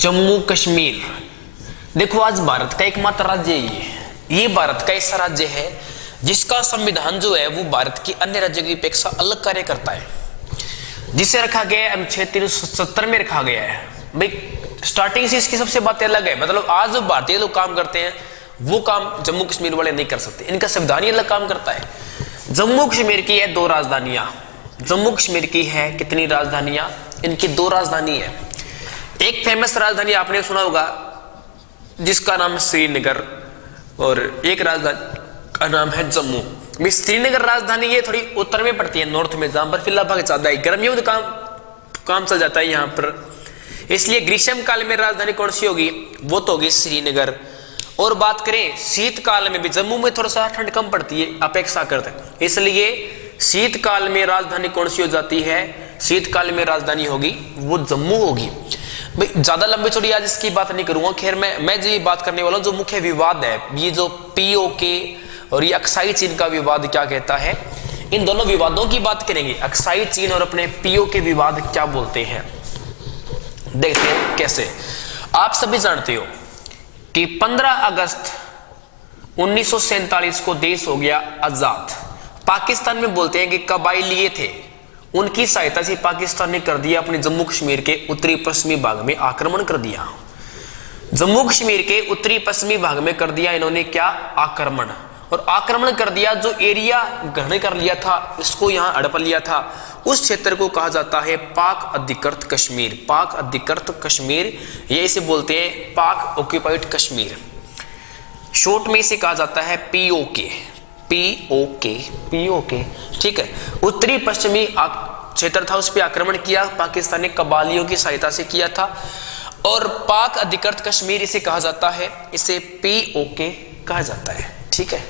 जम्मू कश्मीर। देखो आज भारत का एकमात्र राज्य ये भारत का ऐसा राज्य है जिसका संविधान जो है वो भारत के अन्य राज्यों की अपेक्षा अलग कार्य करता है, जिसे रखा गया है अनुच्छेद 370 में रखा गया है। भाई स्टार्टिंग से इसकी सबसे बातें अलग है, मतलब आज जो भारतीय लोग काम करते हैं वो काम जम्मू कश्मीर वाले नहीं कर सकते, इनका संविधान ही अलग काम करता है। जम्मू कश्मीर की है 2 राजधानियां। जम्मू कश्मीर की है कितनी राजधानियां? इनकी 2 राजधानी है। एक फेमस राजधानी आपने सुना होगा जिसका नाम है श्रीनगर, और एक राजधानी का नाम है जम्मू। श्रीनगर राजधानी ये थोड़ी उत्तर में पड़ती है, नॉर्थ में, जहां पर फिलहाल भाग ज्यादा है, गर्मियों में काम चल जाता है यहाँ पर, इसलिए ग्रीष्म काल में राजधानी कौन सी होगी? वो तो होगी श्रीनगर। और बात करें शीतकाल में भी जम्मू में थोड़ा सा ठंड कम पड़ती है अपेक्षाकृत, इसलिए शीतकाल में राजधानी कौन सी हो जाती है? शीतकाल में राजधानी होगी वो जम्मू होगी। भाई ज्यादा लंबी चौड़ी आज इसकी बात नहीं करूंगा। खैर मैं जो ये बात करने वाला हूं, जो मुख्य विवाद है, ये जो पीओके और ये अक्साई चीन का विवाद क्या कहता है, इन दोनों विवादों की बात करेंगे। अक्साई चीन और अपने पीओके विवाद क्या बोलते हैं, देखते हैं कैसे। आप सभी जानते हो कि 15 अगस्त 1947 को देश हो गया आजाद। पाकिस्तान में बोलते हैं कि कबाइलिये थे, उनकी सहायता से पाकिस्तान ने कर दिया अपने जम्मू कश्मीर के उत्तरी पश्चिमी भाग में आक्रमण कर दिया। जम्मू कश्मीर के उत्तरी पश्चिमी भाग में कर दिया इन्होंने क्या? आक्रमण। और आक्रमण कर दिया, जो एरिया ग्रहण कर लिया था, इसको यहां हड़प लिया था, उस क्षेत्र को कहा जाता है पाक अधिकृत कश्मीर। पाक अधिकृत कश्मीर, ये इसे बोलते हैं पाक ऑक्यूपाइड कश्मीर। शॉर्ट में इसे कहा जाता है पीओके। पीओके, ठीक है। उत्तरी पश्चिमी क्षेत्र था, उस पर आक्रमण किया पाकिस्तान ने, कबालियों की सहायता से किया था। और पाक अधिकृत कश्मीर इसे कहा जाता है, इसे पीओके कहा जाता है, ठीक है।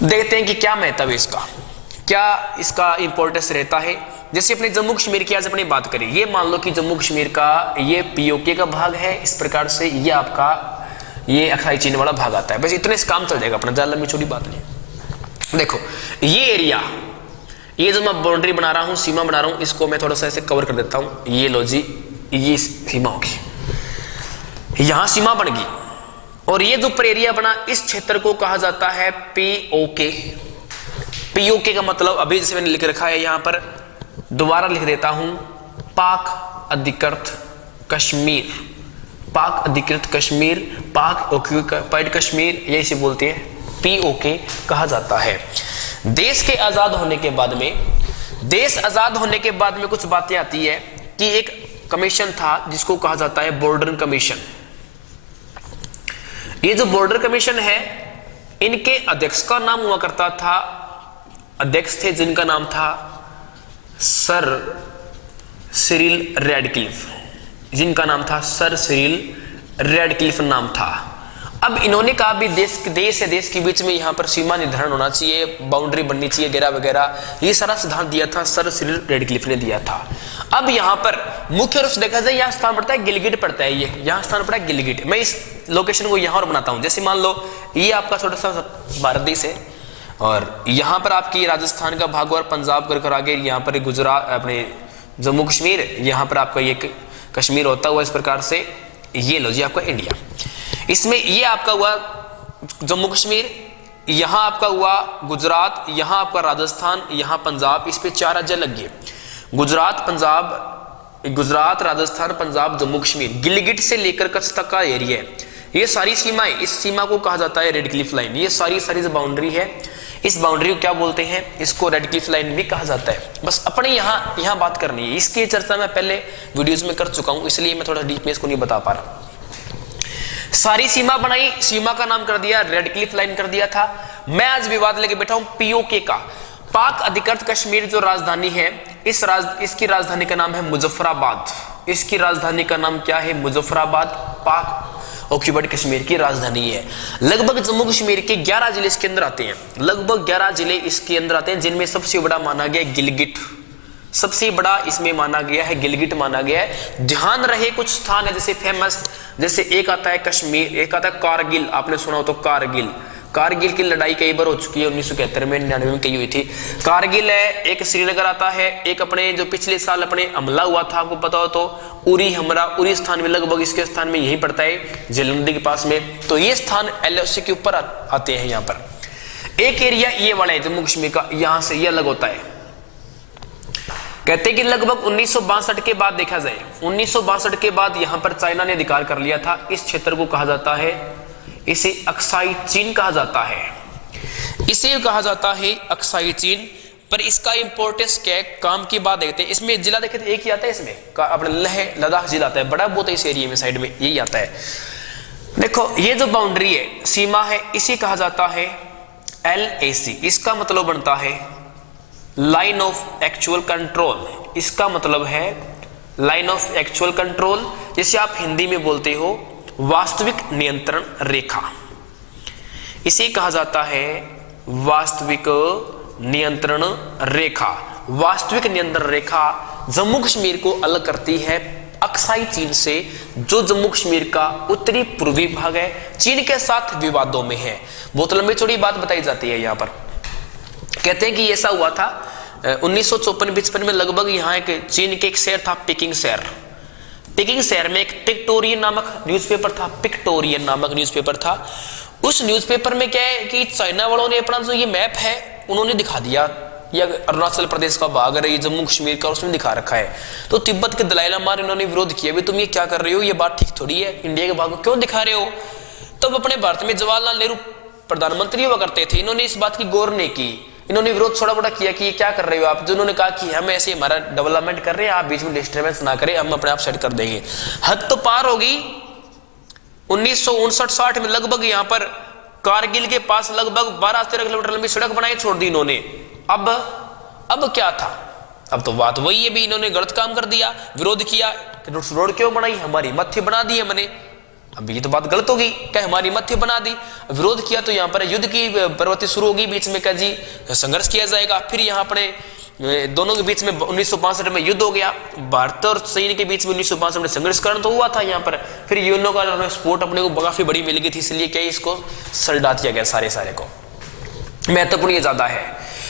देखते हैं कि क्या महत्व है इसका, क्या इसका इंपॉर्टेंस रहता है। जैसे अपने जम्मू कश्मीर की आज अपनी बात करें, ये मान लो कि जम्मू कश्मीर का ये पीओके का भाग है, इस प्रकार से ये आपका ये अक्साई चीन वाला भाग आता है। बस इतने से काम चल जाएगा अपना, ज्यादा लंबी छोटी बात नहीं। देखो ये एरिया, ये जो मैं बाउंड्री बना रहा हूं, सीमा बना रहा हूं, इसको मैं थोड़ा सा ऐसे कवर कर देता हूं। ये लो जी, ये सीमा होगी, यहां सीमा बन गई। और ये जो एरिया बना, इस क्षेत्र को कहा जाता है पीओके। पीओके का मतलब अभी जैसे मैंने लिख रखा है यहां पर, दोबारा लिख देता हूं, पाक अधिकृत कश्मीर। पाक अधिकृत कश्मीर, पाक ऑक्यूपाइड कश्मीर, ये इसे बोलते हैं पीओके कहा जाता है। देश के आजाद होने के बाद में, देश आजाद होने के बाद में कुछ बातें आती है कि एक कमीशन था जिसको कहा जाता है बॉर्डर कमीशन। ये जो बॉर्डर कमीशन है, इनके अध्यक्ष का नाम हुआ करता था, अध्यक्ष थे जिनका नाम था सर सिरिल रैडक्लिफ, जिनका नाम था सर सिरिल रैडक्लिफ नाम था। अब इन्होंने कहा भी देश से देश के बीच में यहाँ पर सीमा निर्धारण होना चाहिए, बाउंड्री बननी चाहिए वगैरह वगैरह, ये सारा सिद्धांत दिया था सर सिरिल रैडक्लिफ ने दिया था। अब यहाँ पर मुख्य रूप से देखा जाए, यहाँ स्थान पड़ता है गिलगिट पड़ता है, ये यहाँ स्थान पड़ा है गिलगिट। मैं इस लोकेशन को यहाँ और बनाता हूँ। जैसे मान लो ये आपका छोटा सा भारत देश है, और यहाँ पर आपकी राजस्थान का भाग और पंजाब कर आगे यहाँ पर गुजरात, अपने जम्मू कश्मीर, यहाँ पर आपका ये कश्मीर होता हुआ इस प्रकार से, ये लो जी आपका इंडिया। इसमें ये आपका हुआ जम्मू कश्मीर, यहां आपका हुआ गुजरात, यहां आपका राजस्थान, यहां पंजाब, इस पे 4 राज्य लग गए, गुजरात, राजस्थान, पंजाब, जम्मू कश्मीर। गिलगिट से लेकर कच्छ तक का एरिया है, ये सारी सीमाएं, इस सीमा को कहा जाता है रेडक्लिफ लाइन। ये सारी जो बाउंड्री है, इस बाउंड्री को क्या बोलते हैं? इसको रेडक्लिफ लाइन भी कहा जाता है। बस अपने यहाँ बात करनी है, इसकी चर्चा मैं पहले वीडियोज में कर चुका हूं, इसलिए मैं थोड़ा डीप में इसको नहीं बता पा रहा। सारी सीमा बनाई, सीमा का नाम कर दिया रेडक्लिफ लाइन कर दिया था। मैं आज विवाद लेके बैठा हूं पीओके का। पाक अधिकृत कश्मीर जो राजधानी है, इसकी राजधानी का नाम है मुजफ्फराबाद। इसकी राजधानी का नाम क्या है? मुजफ्फराबाद। पाक ऑक्यूपाइड कश्मीर की राजधानी है। लगभग जम्मू कश्मीर के 11 जिले इसके अंदर आते हैं, लगभग 11 जिले इसके अंदर आते हैं, जिनमें सबसे बड़ा माना गया गिलगिट। सबसे बड़ा इसमें माना गया है गिलगिट माना गया है। ध्यान रहे कुछ स्थान है जैसे फेमस, जैसे एक आता है कश्मीर, एक आता है कारगिल, आपने सुना हो तो कारगिल। कारगिल की लड़ाई कई बार हो चुकी है, 1971 में, 99 में कई हुई थी। कारगिल है, एक श्रीनगर आता है, एक अपने जो पिछले साल अपने हमला हुआ था आपको पता हो तो उरी हमला, उरी स्थान में लगभग इसके स्थान में यही पड़ता है झेलम नदी के पास में। तो ये स्थान LOC के ऊपर आते हैं। यहाँ पर एक एरिया ये वाला है जम्मू कश्मीर का, यहां से ये अलग होता है। कहते हैं कि लगभग 1962 के बाद देखा जाए, 1962 के बाद यहां पर चाइना ने अधिकार कर लिया था। इस क्षेत्र को कहा जाता है, इसे अक्साई चीन कहा जाता है, इसे कहा जाता है अक्साई चीन। पर इसका इंपॉर्टेंस क्या है, काम की बात देखते हैं। इसमें जिला देखे तो एक ही आता है, इसमें अपने लद्दाख जिला आता है, बड़ा बहुत है इस एरिया में, साइड में यही आता है। देखो ये जो बाउंड्री है, सीमा है, इसे कहा जाता है LAC। इसका मतलब बनता है लाइन ऑफ एक्चुअल कंट्रोल। इसका मतलब है लाइन ऑफ एक्चुअल कंट्रोल, जिसे आप हिंदी में बोलते हो वास्तविक नियंत्रण रेखा। इसे कहा जाता है वास्तविक नियंत्रण रेखा। वास्तविक नियंत्रण रेखा जम्मू कश्मीर को अलग करती है अक्साई चीन से, जो जम्मू कश्मीर का उत्तरी पूर्वी भाग है, चीन के साथ विवादों में है। बहुत लंबी चौड़ी बात बताई जाती है। यहाँ पर कहते हैं कि ऐसा हुआ था 1954-55 में लगभग। यहाँ एक चीन के एक शहर था पिकिंग शहर। पिकिंग शहर में एक पिक्टोरियन नामक न्यूज़पेपर था, पिक्टोरियन नामक न्यूज़पेपर था। उस न्यूज़पेपर में क्या है कि चाइना वालों ने अपना जो ये मैप है उन्होंने दिखा दिया, या अरुणाचल प्रदेश का भाग है, ये जम्मू कश्मीर का, उसमें दिखा रखा है। तो तिब्बत के दलाई लामा ने इन्होंने विरोध किया, भाई तुम ये क्या कर रहे हो, ये बात ठीक थोड़ी है, इंडिया के भाग को क्यों दिखा रहे हो। तब अपने भारत में जवाहरलाल नेहरू प्रधानमंत्री हुआ करते थे, इन्होंने इस बात की गौर नहीं की, इन्होंने विरोध थोड़ा बड़ा किया कि ये क्या कर रहे हो आप। जो उन्होंने कहा कि हम ऐसे हमारा डेवलपमेंट कर रहे हैं, आप बीच में डिस्टर्बेंस ना करें, हम अपने आप सेट कर देंगे। हद तो पार होगी। 1959-60 में लगभग यहाँ पर कारगिल के पास लगभग 12-13 किलोमीटर लंबी सड़क बनाई, छोड़ दी इन्होंने। अब क्या था, अब तो बात वही है भी, इन्होंने गलत काम कर दिया, विरोध किया। रोड क्यों बनाई, हमारी मत्थे बना दी हमने। अब ये तो बात गलत होगी, क्या हमारी मत्थे बना दी। विरोध किया तो यहाँ पर युद्ध की प्रवृत्ति शुरू होगी, बीच में क्या जी संघर्ष किया जाएगा। फिर यहाँ अपने दोनों के बीच में 1962 में युद्ध हो गया, भारत और चीन के बीच में 1962 में संघर्ष करण तो हुआ था यहाँ पर। फिर यूएनओ का सपोर्ट अपने को काफी बड़ी मिल गई थी, इसलिए क्या इसको सल्टा दिया गया सारे को। महत्वपूर्ण ये ज्यादा है,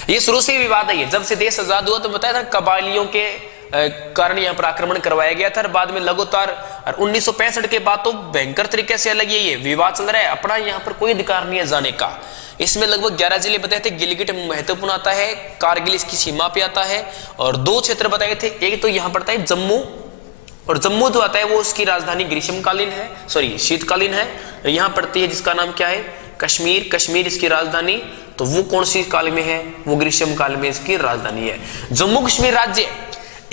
ये शुरू से विवाद है। जब से देश आजाद हुआ तो बताया था कबायलियों के कारण यहाँ पर आक्रमण करवाया गया था, और बाद में लगातार 1965 के बाद तो भयंकर तरीके से अलग ये विवाद चल रहा है। अपना यहाँ पर कोई अधिकार नहीं है जाने का। इसमें लगभग 11 जिले बताए थे, गिलगिट महत्वपूर्ण आता है, कारगिल इसकी सीमा पे आता है, और 2 क्षेत्र बताए थे। एक तो यहाँ पड़ता है जम्मू, और जम्मू जो आता है वो उसकी राजधानी ग्रीष्मकालीन है, शीतकालीन है, यहाँ पड़ती है जिसका नाम क्या है कश्मीर। कश्मीर इसकी राजधानी, तो वो कौन सी काल में है, वो ग्रीष्म काल में इसकी राजधानी है। जम्मू कश्मीर राज्य,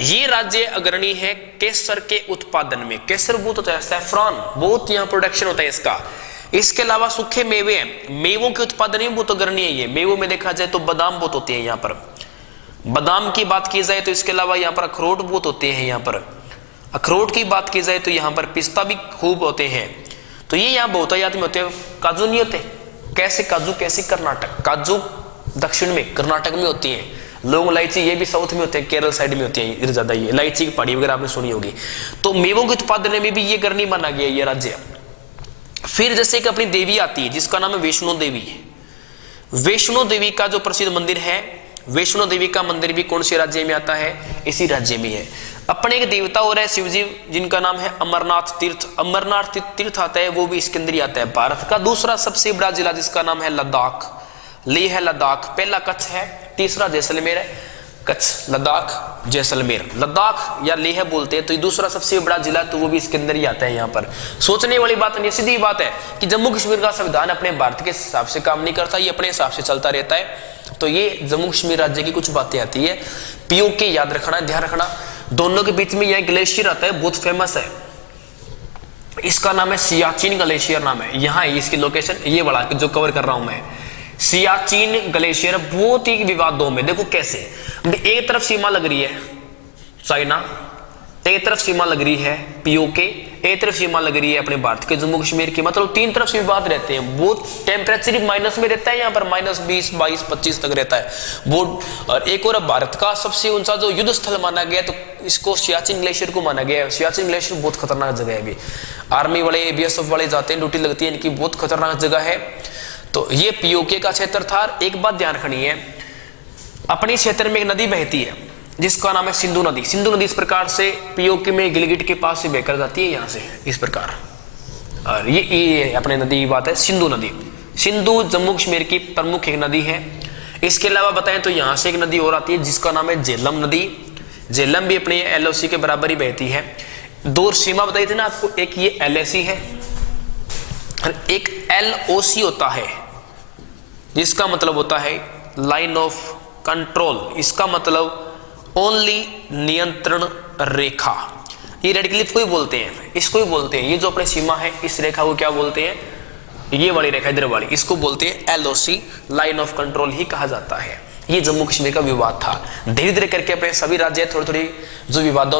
ये राज्य अग्रणी है केसर के उत्पादन में। केसर बहुत होता है, सैफरॉन बहुत यहाँ प्रोडक्शन होता है इसका। इसके अलावा सूखे मेवे हैं, मेवों के उत्पादन में बहुत अग्रणी है ये। मेवों में देखा जाए तो बादाम बहुत होते हैं यहाँ पर, बादाम की बात की जाए तो इसके अलावा यहाँ पर अखरोट बहुत होते हैं। यहाँ पर अखरोट की बात की जाए तो यहाँ पर पिस्ता भी खूब होते हैं। तो ये यहाँ बहुतायत में होते हैं। काजू नहीं होते, कैसे काजू, कैसे कर्नाटक, काजू दक्षिण में कर्नाटक में होती है। लौंग इलायची ये भी साउथ में होते हैं, केरल साइड में होती है इधर ज्यादा। ये इलायची की पहाड़ी वगैरह आपने सुनी होगी। तो मेवों के उत्पादन में भी ये अग्रणी माना गया ये राज्य। फिर जैसे कि अपनी देवी आती है जिसका नाम है वैष्णो देवी। वैष्णो देवी का जो प्रसिद्ध मंदिर है, वैष्णो देवी का मंदिर भी कौन से राज्य में आता है, इसी राज्य में है। अपने एक देवता और है शिवजी जिनका नाम है अमरनाथ तीर्थ। अमरनाथ तीर्थ आता है वो भी इसके अंदर ही आता है। भारत का दूसरा सबसे बड़ा जिला जिसका नाम है लद्दाख, लेह है लद्दाख। पहला कच्छ है, तीसरा जैसलमेर है। कच्छ, लद्दाख, जैसलमेर। लद्दाख या लेह बोलते हैं, तो ये दूसरा सबसे बड़ा जिला तो वो भी इसके अंदर ही आता है। यहाँ पर सोचने वाली बात नहीं, सीधी बात है कि जम्मू कश्मीर का संविधान अपने भारत के हिसाब से काम नहीं करता, ये अपने हिसाब से चलता रहता है। तो ये जम्मू कश्मीर राज्य की कुछ बातें आती है। पीओके याद रखना, ध्यान रखना। दोनों के बीच में यह ग्लेशियर आता है, बहुत फेमस है, इसका नाम है सियाचिन ग्लेशियर नाम है। यहाँ है इसकी लोकेशन, ये वाला जो कवर कर रहा हूं मैं, सियाचिन ग्लेशियर। बहुत ही विवादों में, देखो कैसे, एक तरफ सीमा लग रही है चाइना, एक तरफ सीमा लग रही है पीओके, एक तरफ सीमा लग रही है अपने भारत के जम्मू कश्मीर की। मतलब 3 तरफ से विवाद रहते हैं। बहुत टेम्परेचर माइनस में रहता है, यहाँ पर -20, 22, 25 तक रहता है बहुत। और एक और भारत का सबसे ऊंचा जो युद्ध स्थल माना गया तो इसको सियाचिन ग्लेशियर को माना गया है। सियाचिन ग्लेशियर बहुत खतरनाक जगह है। अभी आर्मी वाले, BSF वाले जाते हैं, ड्यूटी लगती है इनकी, बहुत खतरनाक जगह है। तो ये पीओके का क्षेत्र था। एक बात ध्यान रखनी है, अपने क्षेत्र में एक नदी बहती है जिसका नाम है सिंधु नदी। सिंधु नदी इस प्रकार से पीओके में गिलगिट के पास से बहकर जाती है यहाँ से इस प्रकार। और ये अपने नदी की बात है सिंधु नदी। सिंधु जम्मू कश्मीर की प्रमुख एक नदी है। इसके अलावा बताएं तो यहाँ से एक नदी और आती है जिसका नाम है झेलम नदी। झेलम भी अपने एलओसी के बराबर ही बहती है। दो सीमा बताई थी ना आपको, एक ये एलएसी है और एक एलओसी होता है जिसका मतलब होता है लाइन ऑफ कंट्रोल। इसका मतलब ओनली नियंत्रण रेखा। ये रेड क्लिफ को ही बोलते हैं, इसको ही बोलते हैं। ये जो अपनी सीमा है इस रेखा को क्या बोलते हैं, ये वाली रेखा इधर वाली, इसको बोलते हैं एलओसी, लाइन ऑफ कंट्रोल ही कहा जाता है। ये जम्मू कश्मीर का विवाद था। धीरे धीरे करके अपने सभी राज्य थोड़ी थोड़ी जो विवादों